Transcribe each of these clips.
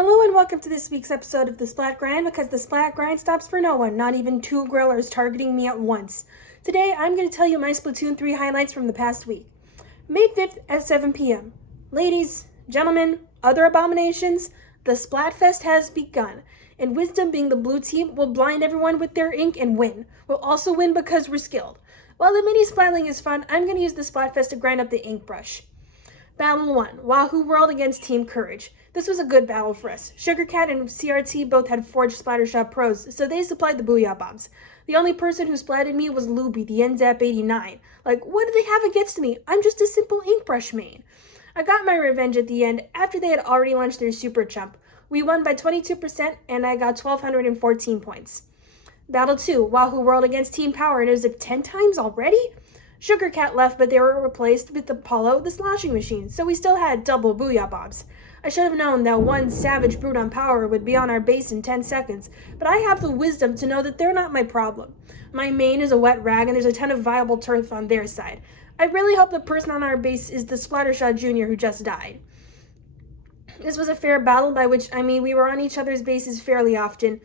Hello and welcome to this week's episode of the Splat Grind, because the Splat Grind stops for no one, not even two grillers targeting me at once. Today I'm going to tell you my Splatoon 3 highlights from the past week. May 5th at 7 p.m. Ladies, gentlemen, other abominations, the Splatfest has begun, and Wisdom, being the blue team, will blind everyone with their ink and win. We'll also win because we're skilled. While the mini splatling is fun, I'm going to use the Splatfest to grind up the ink brush. Battle 1, Wahoo World against Team Courage. This was a good battle for us. Sugarcat and CRT both had forged Splattershot Pros, so they supplied the Booyah Bombs. The only person who splatted me was Luby, the NZAP 89. Like, what do they have against me? I'm just a simple ink brush main. I got my revenge at the end after they had already launched their Super Chump. We won by 22% and I got 1,214 points. Battle 2, Wahoo World against Team Power, and it was 10 times already? Sugarcat left, but they were replaced with Apollo, the sloshing machine, so we still had double Booyah Bombs. I should have known that one savage brute on power would be on our base in 10 seconds, but I have the wisdom to know that they're not my problem. My main is a wet rag, and there's a ton of viable turf on their side. I really hope the person on our base is the Splattershot Jr. who just died. This was a fair battle, by which I mean we were on each other's bases fairly often.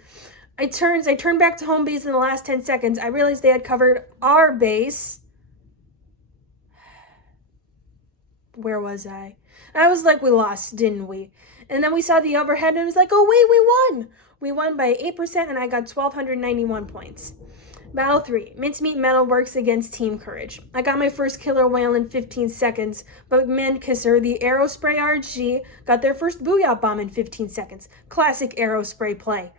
I turned back to home base in the last 10 seconds. I realized they had covered our base. Where was I? I was like, we lost, didn't we? And then we saw the overhead and it was like, oh wait, we won! We won by 8% and I got 1,291 points. Battle 3, Mincemeat Metalworks against Team Courage. I got my first killer whale in 15 seconds, but Mankisser, the Aerospray RG, got their first Booyah Bomb in 15 seconds. Classic Aerospray play.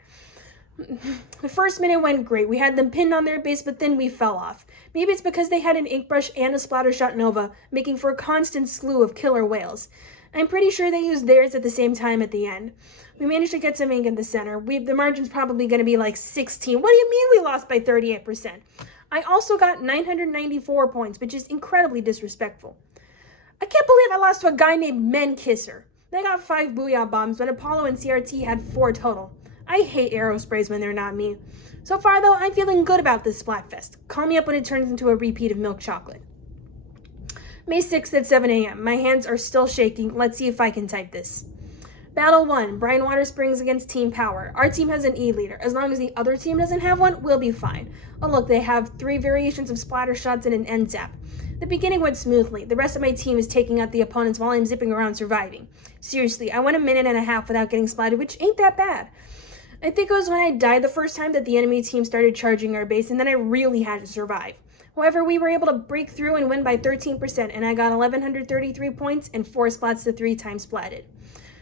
The first minute went great. We had them pinned on their base, but then we fell off. Maybe it's because they had an ink brush and a Splattershot Nova, making for a constant slew of killer whales. I'm pretty sure they used theirs at the same time at the end. We managed to get some ink in the center. The margin's probably going to be like 16. What do you mean we lost by 38%? I also got 994 points, which is incredibly disrespectful. I can't believe I lost to a guy named Mankisser. They got 5 Booyah Bombs, but Apollo and CRT had 4 total. I hate Aerosprays when they're not me. So far, though, I'm feeling good about this Splatfest. Call me up when it turns into a repeat of milk chocolate. May 6th at 7 a.m. My hands are still shaking. Let's see if I can type this. Battle 1, Brine Water Springs against Team Power. Our team has an E-leader. As long as the other team doesn't have one, we'll be fine. Oh look, they have 3 variations of splatter shots and an end zap. The beginning went smoothly. The rest of my team is taking out the opponents while I'm zipping around surviving. Seriously, I went a minute and a half without getting splatted, which ain't that bad. I think it was when I died the first time that the enemy team started charging our base, and then I really had to survive. However, we were able to break through and win by 13%, and I got 1,133 points and 4 splats to 3 times splatted.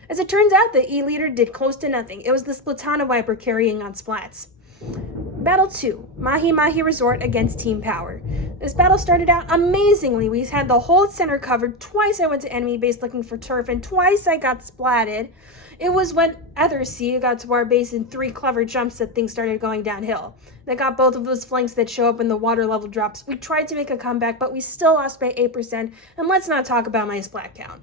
As it turns out, the E-leader did close to nothing. It was the Splatana Viper carrying on splats. Battle 2, Mahi Mahi Resort against Team Power. This battle started out amazingly. We had the whole center covered. Twice I went to enemy base looking for turf, and twice I got splatted. It was when Ethersea got to our base in 3 clever jumps that things started going downhill. They got both of those flanks that show up when the water level drops. We tried to make a comeback, but we still lost by 8%, and let's not talk about my splat count.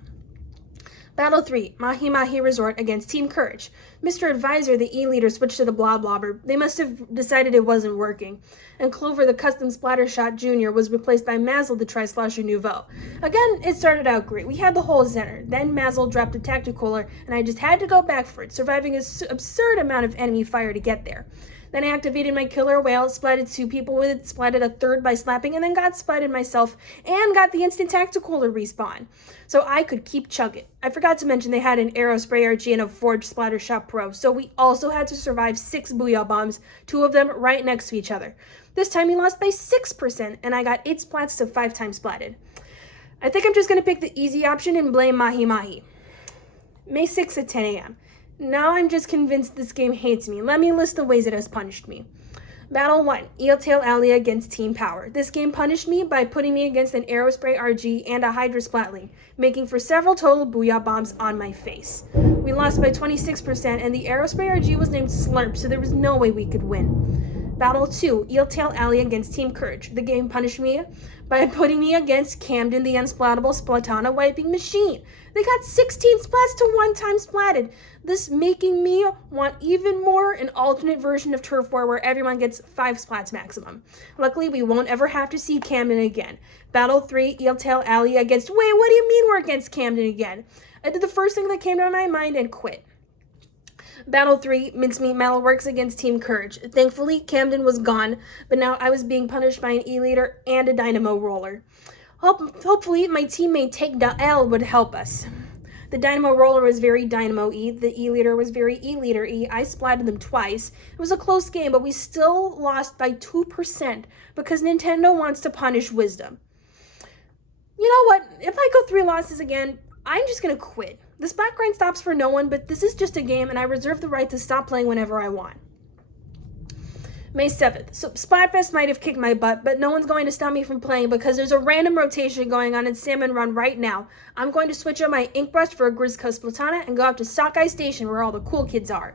Battle 3, Mahi Mahi Resort against Team Courage. Mr. Advisor, the E-leader, switched to the Blobber. They must have decided it wasn't working. And Clover, the custom Splattershot Jr., was replaced by Mazzle, the Tri-Slosher Nouveau. Again, it started out great. We had the whole center. Then Mazzle dropped a Tacticooler, and I just had to go back for it, surviving an absurd amount of enemy fire to get there. Then I activated my killer whale, splatted 2 people with it, splatted a third by slapping, and then got splatted myself, and got the instant Tacticooler respawn. So I could keep chugging. I forgot to mention they had an Aerospray RG and a forged Splattershot Pro, so we also had to survive 6 Booyah Bombs, 2 of them right next to each other. This time we lost by 6%, and I got 8 splats to 5 times splatted. I think I'm just going to pick the easy option and blame Mahi Mahi. May 6th at 10 a.m. Now I'm just convinced this game hates me. Let me list the ways it has punished me. Battle 1, Eeltail Alley against Team Power. This game punished me by putting me against an Aerospray RG and a Hydra Splatling, making for several total Booyah Bombs on my face. We lost by 26%, and the Aerospray RG was named Slurp, so there was no way we could win. Battle 2, Eeltail Alley against Team Courage. The game punished me by putting me against Camden, the unsplatable Splatana wiping machine. They got 16 splats to 1 time splatted, this making me want even more an alternate version of Turf War where everyone gets 5 splats maximum. Luckily, we won't ever have to see Camden again. Battle 3, Eeltail Alley against... Wait, what do you mean we're against Camden again? I did the first thing that came to my mind and quit. Battle 3, Mincemeat Metal works against Team Courage. Thankfully, Camden was gone, but now I was being punished by an E-Leader and a Dynamo Roller. Hopefully, my teammate Take the L would help us. The Dynamo Roller was very Dynamo-y. The E-Leader was very E-Leader-y. I splatted them twice. It was a close game, but we still lost by 2% because Nintendo wants to punish wisdom. You know what? If I go 3 losses again, I'm just going to quit. The Splat Grind stops for no one, but this is just a game, and I reserve the right to stop playing whenever I want. May 7th. So Splatfest might have kicked my butt, but no one's going to stop me from playing because there's a random rotation going on in Salmon Run right now. I'm going to switch out my ink brush for a Grizzco Splatana and go up to Sockeye Station where all the cool kids are.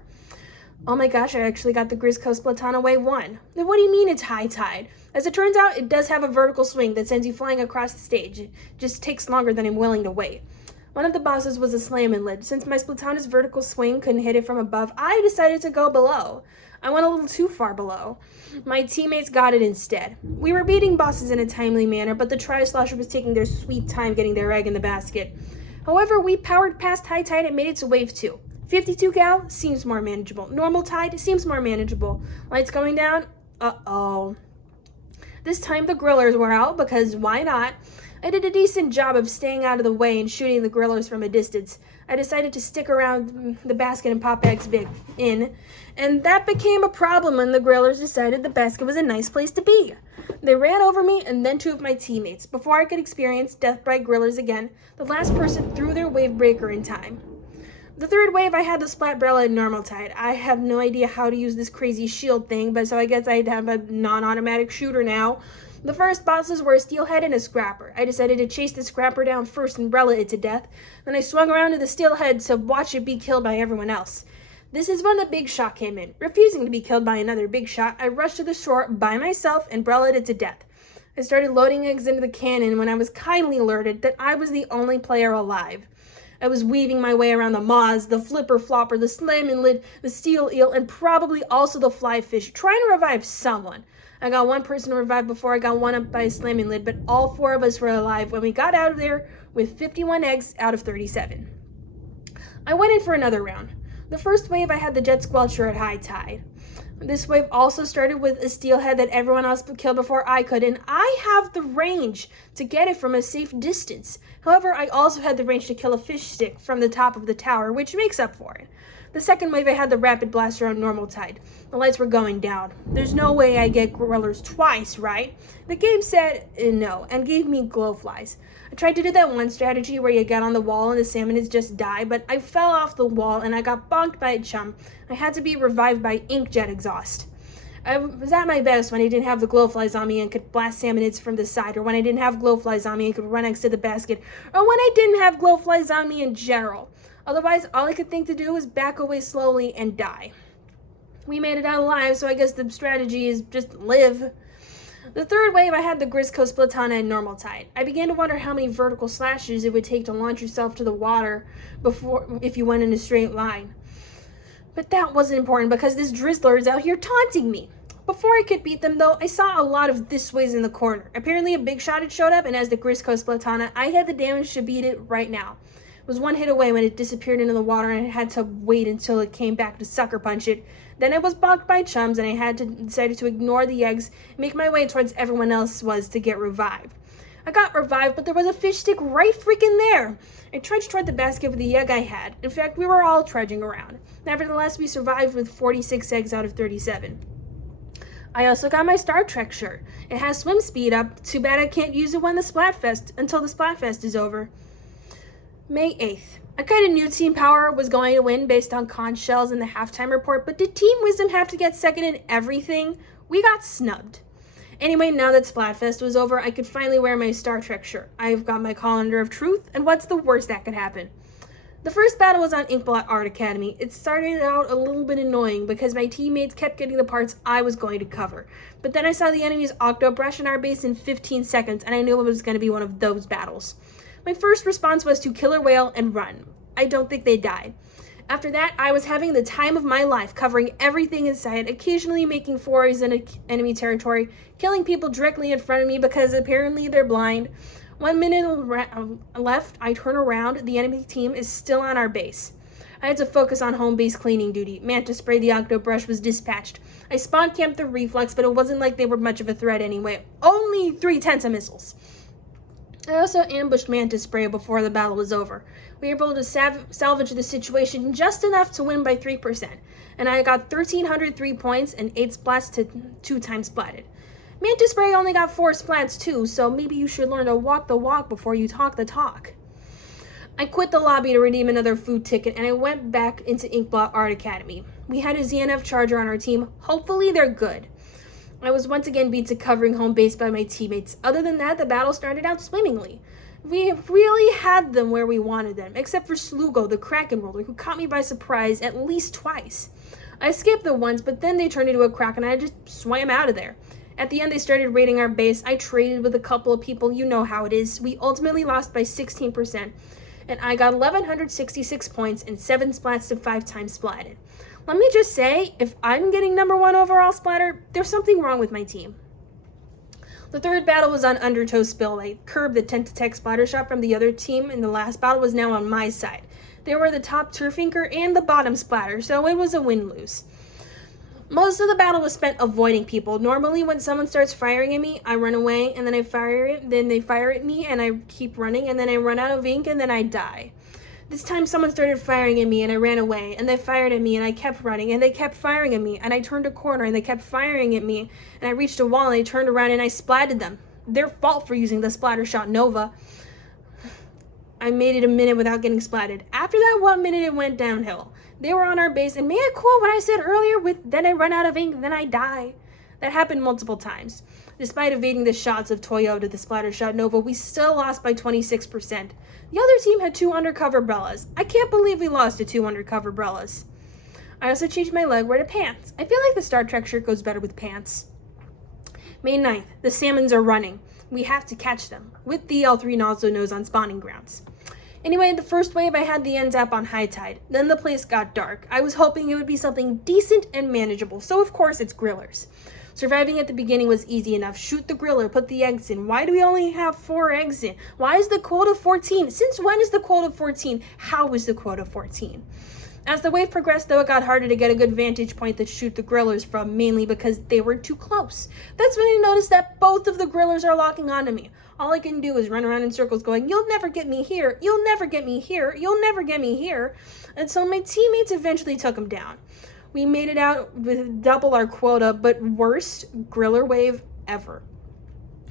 Oh my gosh, I actually got the Grizzco Splatana Wave 1. Then what do you mean it's high tide? As it turns out, it does have a vertical swing that sends you flying across the stage. It just takes longer than I'm willing to wait. One of the bosses was a slam and lid. Since my Splatana's vertical swing couldn't hit it from above, I decided to go below. I went a little too far below. My teammates got it instead. We were beating bosses in a timely manner, but the Tri-Slosher was taking their sweet time getting their egg in the basket. However, we powered past high tide and made it to wave 2. 52 gal seems more manageable. Normal tide seems more manageable. Lights going down? Uh-oh. This time the grillers were out because why not? I did a decent job of staying out of the way and shooting the grillers from a distance. I decided to stick around the basket and pop eggs big in, and that became a problem when the grillers decided the basket was a nice place to be. They ran over me and then 2 of my teammates. Before I could experience death by grillers again, the last person threw their wave breaker in time. The 3rd wave, I had the Splatbrella in normal tide. I have no idea how to use this crazy shield thing, but so I guess I'd have a non-automatic shooter now. The first bosses were a steelhead and a scrapper. I decided to chase the scrapper down first and brella it to death. Then I swung around to the steelhead to watch it be killed by everyone else. This is when the big shot came in. Refusing to be killed by another big shot, I rushed to the shore by myself and brellaed it to death. I started loading eggs into the cannon when I was kindly alerted that I was the only player alive. I was weaving my way around the maws, the flipper flopper, the slam and lid, the steel eel, and probably also the fly fish, trying to revive someone. I got one person to revive before I got one up by a slamming lid, but all 4 of us were alive when we got out of there with 51 eggs out of 37. I went in for another round. The first wave, I had the jet squelcher at high tide. This wave also started with a steelhead that everyone else killed before I could, and I have the range to get it from a safe distance. However, I also had the range to kill a fish stick from the top of the tower, which makes up for it. The second wave, I had the rapid blaster on normal tide. The lights were going down. There's no way I get grillers twice, right? The game said no and gave me glowflies. I tried to do that one strategy where you get on the wall and the salmonids just die, but I fell off the wall and I got bonked by a chum. I had to be revived by inkjet exhaust. I was at my best when I didn't have the glowflies on me and could blast salmonids from the side, or when I didn't have glowflies on me and could run next to the basket, or when I didn't have glowflies on me in general. Otherwise, all I could think to do was back away slowly and die. We made it out alive, so I guess the strategy is just live. The 3rd wave, I had the Grizzco Splatana in normal tide. I began to wonder how many vertical slashes it would take to launch yourself to the water if you went in a straight line. But that wasn't important because this Drizzler is out here taunting me. Before I could beat them, though, I saw a lot of this ways in the corner. Apparently, a big shot had showed up, and as the Grizzco Splatana, I had the damage to beat it right now. It was 1 hit away when it disappeared into the water, and I had to wait until it came back to sucker punch it. Then I was bonked by chums, and I had to decided to ignore the eggs and make my way towards everyone else was to get revived. I got revived, but there was a fish stick right freaking there. I trudged toward the basket with the egg I had. In fact, we were all trudging around. Nevertheless, we survived with 46 eggs out of 37. I also got my Star Trek shirt. It has swim speed up. Too bad I can't use it when until the Splatfest is over. May 8th. I kind of knew Team Power was going to win based on conch shells in the halftime report, but did Team Wisdom have to get second in everything? We got snubbed. Anyway, now that Splatfest was over, I could finally wear my Star Trek shirt. I've got my colander of truth, and what's the worst that could happen? The first battle was on Inkblot Art Academy. It started out a little bit annoying because my teammates kept getting the parts I was going to cover. But then I saw the enemy's Octo brush in our base in 15 seconds, and I knew it was going to be one of those battles. My first response was to killer whale and run. I don't think they died. After that, I was having the time of my life, covering everything in sight, occasionally making forays into enemy territory, killing people directly in front of me because apparently they're blind. 1 minute left, I turn around, the enemy team is still on our base. I had to focus on home base cleaning duty. Manta Spray the Octobrush was dispatched. I spawn camped the Reflex, but it wasn't like they were much of a threat anyway. Only 3 Tenta missiles. I also ambushed Manta Spray before the battle was over. We were able to salvage the situation just enough to win by 3%, and I got 1,303 points and 8 splats to 2 times splatted. Manta Spray only got 4 splats too, so maybe you should learn to walk the walk before you talk the talk. I quit the lobby to redeem another food ticket, and I went back into Inkblot Art Academy. We had a ZNF Charger on our team. Hopefully they're good. I was once again beat to covering home base by my teammates. Other than that, the battle started out swimmingly. We really had them where we wanted them, except for Slugo, the Kraken Roller, who caught me by surprise at least twice. I escaped them once, but then they turned into a Kraken and I just swam out of there. At the end, they started raiding our base. I traded with a couple of people. You know how it is. We ultimately lost by 16%. And I got 1,166 points and 7 splats to 5 times splatted. Let me just say, if I'm getting number 1 overall splatter, there's something wrong with my team. The third battle was on Undertow Spillway. Curb, the Tentatech splatter shot from the other team in the last battle, was now on my side. They were the top turfinker and the bottom splatter, so it was a win-lose. Most of the battle was spent avoiding people. Normally, when someone starts firing at me, I run away, and then I fire it, then they fire at me, and I keep running, and then I run out of ink, and then I die. This time, someone started firing at me, and I ran away, and they fired at me, and I kept running, and they kept firing at me, and I turned a corner, and they kept firing at me, and I reached a wall, and I turned around, and I splatted them. Their fault for using the splatter shot Nova. I made it a minute without getting splatted. After that 1 minute, it went downhill. They were on our base, and may I quote what I said earlier with, then I run out of ink, then I die. That happened multiple times. Despite evading the shots of Toyota, the splatter shot Nova, we still lost by 26%. The other team had 2 undercover Brellas. I can't believe we lost to 2 undercover Brellas. I also changed my legwear to pants. I feel like the Star Trek shirt goes better with pants. May 9th, the salmons are running. We have to catch them, with the L3 nozzle nose on spawning grounds. Anyway, the first wave I had the ends up on high tide. Then the place got dark. I was hoping it would be something decent and manageable, so of course it's grillers. Surviving at the beginning was easy enough. Shoot the griller, put the eggs in. Why do we only have 4 eggs in? Why is the quota 14? Since when is the quota 14? How is the quota 14? As the wave progressed, though, it got harder to get a good vantage point to shoot the grillers from, mainly because they were too close. That's when I noticed that both of the grillers are locking onto me. All I can do is run around in circles going, you'll never get me here, you'll never get me here, you'll never get me here, until my teammates eventually took them down. We made it out with double our quota, but worst griller wave ever.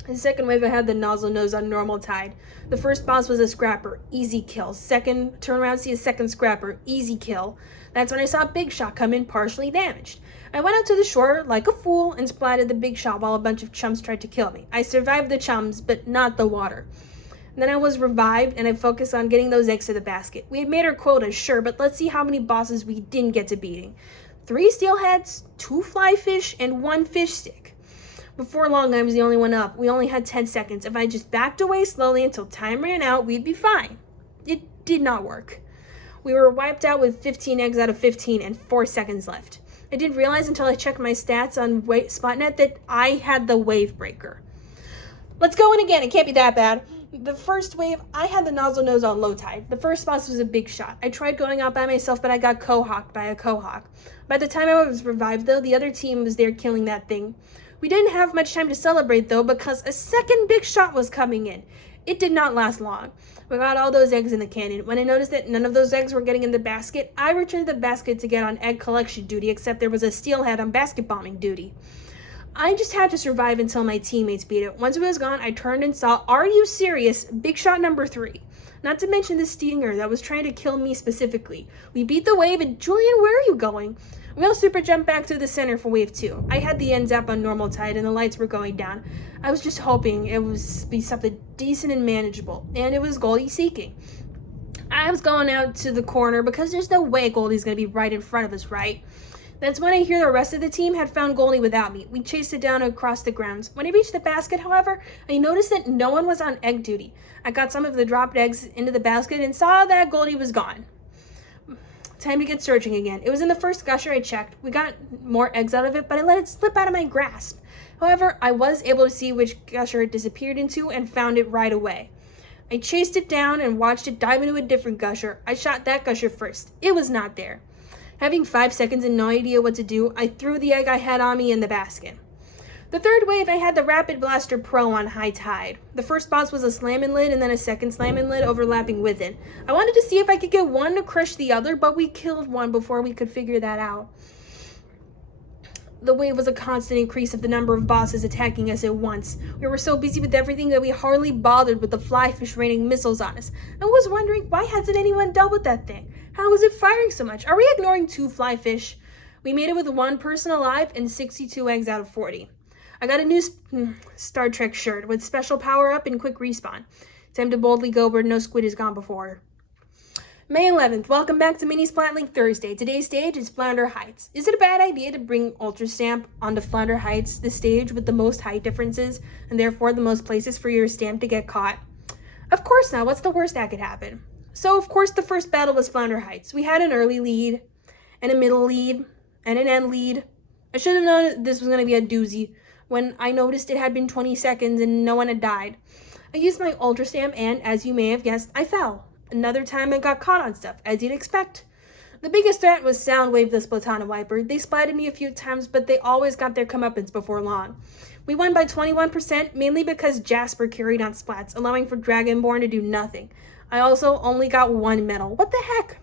The second wave, I had the nozzle nose on normal tide. The first boss was a scrapper, easy kill. Second, turn around, see a second scrapper, easy kill. That's when I saw a big shot come in partially damaged. I went out to the shore like a fool and splatted the big shot while a bunch of chums tried to kill me. I survived the chums, but not the water. Then I was revived and I focused on getting those eggs to the basket. We had made our quota, sure, but let's see how many bosses we didn't get to beating. 3 steelheads, 2 fly fish, and 1 fish stick. Before long, I was the only one up. We only had 10 seconds. If I just backed away slowly until time ran out, we'd be fine. It did not work. We were wiped out with 15 eggs out of 15 and 4 seconds left. I didn't realize until I checked my stats on Spotnet that I had the wave breaker. Let's go in again. It can't be that bad. The first wave, I had the nozzle nose on low tide. The first boss was a big shot. I tried going out by myself, but I got cohawked by a cohawk. By the time I was revived, though, the other team was there killing that thing. We didn't have much time to celebrate, though, because a second big shot was coming in. It did not last long. We got all those eggs in the cannon. When I noticed that none of those eggs were getting in the basket, I returned the basket to get on egg collection duty, except there was a steelhead on basket bombing duty. I just had to survive until my teammates beat it. Once it was gone, I turned and saw, are you serious? Big shot number 3. Not to mention the stinger that was trying to kill me specifically. We beat the wave, and Julian, where are you going? We all super jumped back to the center for wave 2. I had the ends up on normal tide and the lights were going down. I was just hoping it was be something decent and manageable, and it was Goldie seeking. I was going out to the corner because there's no way Goldie's going to be right in front of us, right? That's when I hear the rest of the team had found Goldie without me. We chased it down across the grounds. When I reached the basket, however, I noticed that no one was on egg duty. I got some of the dropped eggs into the basket and saw that Goldie was gone. Time to get searching again. It was in the first gusher I checked. We got more eggs out of it, but I let it slip out of my grasp. However, I was able to see which gusher it disappeared into and found it right away. I chased it down and watched it dive into a different gusher. I shot that gusher first. It was not there. Having 5 seconds and no idea what to do, I threw the egg I had on me in the basket. The third wave, I had the Rapid Blaster Pro on high tide. The first boss was a slam and lid and then a second slam and lid overlapping with it. I wanted to see if I could get one to crush the other, but we killed one before we could figure that out. The wave was a constant increase of the number of bosses attacking us at once. We were so busy with everything that we hardly bothered with the flyfish raining missiles on us. I was wondering, why hasn't anyone dealt with that thing? How is it firing so much? Are we ignoring 2 flyfish? We made it with 1 person alive and 62 eggs out of 40. I got a new Star Trek shirt with special power-up and quick respawn. Time to boldly go where no squid has gone before. May 11th, welcome back to Mini Splat Link Thursday. Today's stage is Flounder Heights. Is it a bad idea to bring Ultra Stamp onto Flounder Heights, the stage with the most height differences, and therefore the most places for your stamp to get caught? Of course not. What's the worst that could happen? So, of course, the first battle was Flounder Heights. We had an early lead, and a middle lead, and an end lead. I should have known this was going to be a doozy when I noticed it had been 20 seconds and no one had died. I used my Ultra Stamp and, as you may have guessed, I fell. Another time I got caught on stuff, as you'd expect. The biggest threat was Soundwave the Splatana Wiper. They splatted me a few times, but they always got their comeuppance before long. We won by 21%, mainly because Jasper carried on splats, allowing for Dragonborn to do nothing. I also only got 1 medal. What the heck?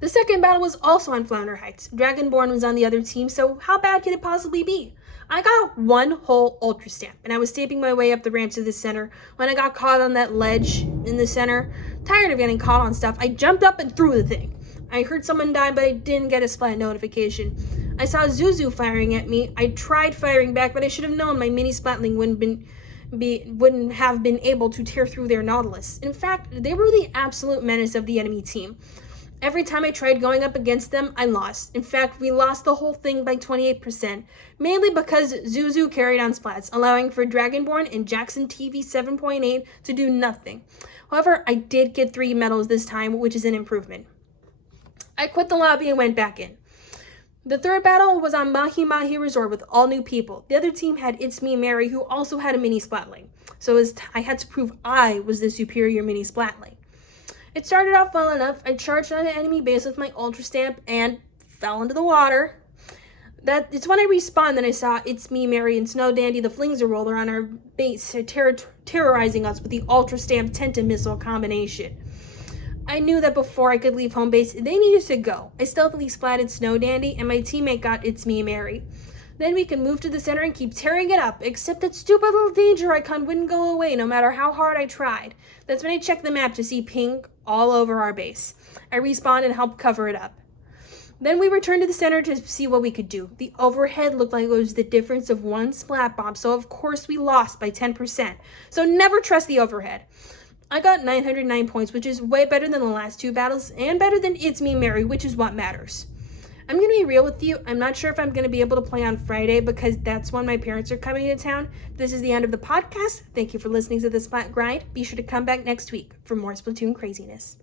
The second battle was also on Flounder Heights. Dragonborn was on the other team, so how bad could it possibly be? I got 1 whole Ultra Stamp, and I was stamping my way up the ramp to the center when I got caught on that ledge in the center. Tired of getting caught on stuff, I jumped up and threw the thing. I heard someone die, but I didn't get a splat notification. I saw Zuzu firing at me. I tried firing back, but I should have known my mini Splatling wouldn't have been able to tear through their Nautilus. In fact, they were the absolute menace of the enemy team. Every time I tried going up against them, I lost. In fact, we lost the whole thing by 28%, mainly because Zuzu carried on splats, allowing for Dragonborn and Jackson TV 7.8 to do nothing. However, I did get 3 medals this time, which is an improvement. I quit the lobby and went back in. The third battle was on Mahi Mahi Resort with all new people. The other team had It's Me Mary, who also had a mini Splatling. So I had to prove I was the superior mini Splatling. It started off well enough. I charged on an enemy base with my Ultra Stamp and fell into the water. It's when I respawned that I saw It's Me, Mary, and Snow Dandy the Flingser Roller on our base terrorizing us with the Ultra Stamp Tenta Missile combination. I knew that before I could leave home base, they needed to go. I stealthily splatted Snow Dandy, and my teammate got It's Me, Mary. Then we could move to the center and keep tearing it up, except that stupid little danger icon wouldn't go away no matter how hard I tried. That's when I checked the map to see pink all over our base. I respawned and helped cover it up. Then we returned to the center to see what we could do. The overhead looked like it was the difference of 1 splat bomb, so of course we lost by 10%. So never trust the overhead. I got 909 points, which is way better than the last 2 battles, and better than It's Me Mary, which is what matters. I'm going to be real with you. I'm not sure if I'm going to be able to play on Friday because that's when my parents are coming to town. This is the end of the podcast. Thank you for listening to the Splat Grind. Be sure to come back next week for more Splatoon craziness.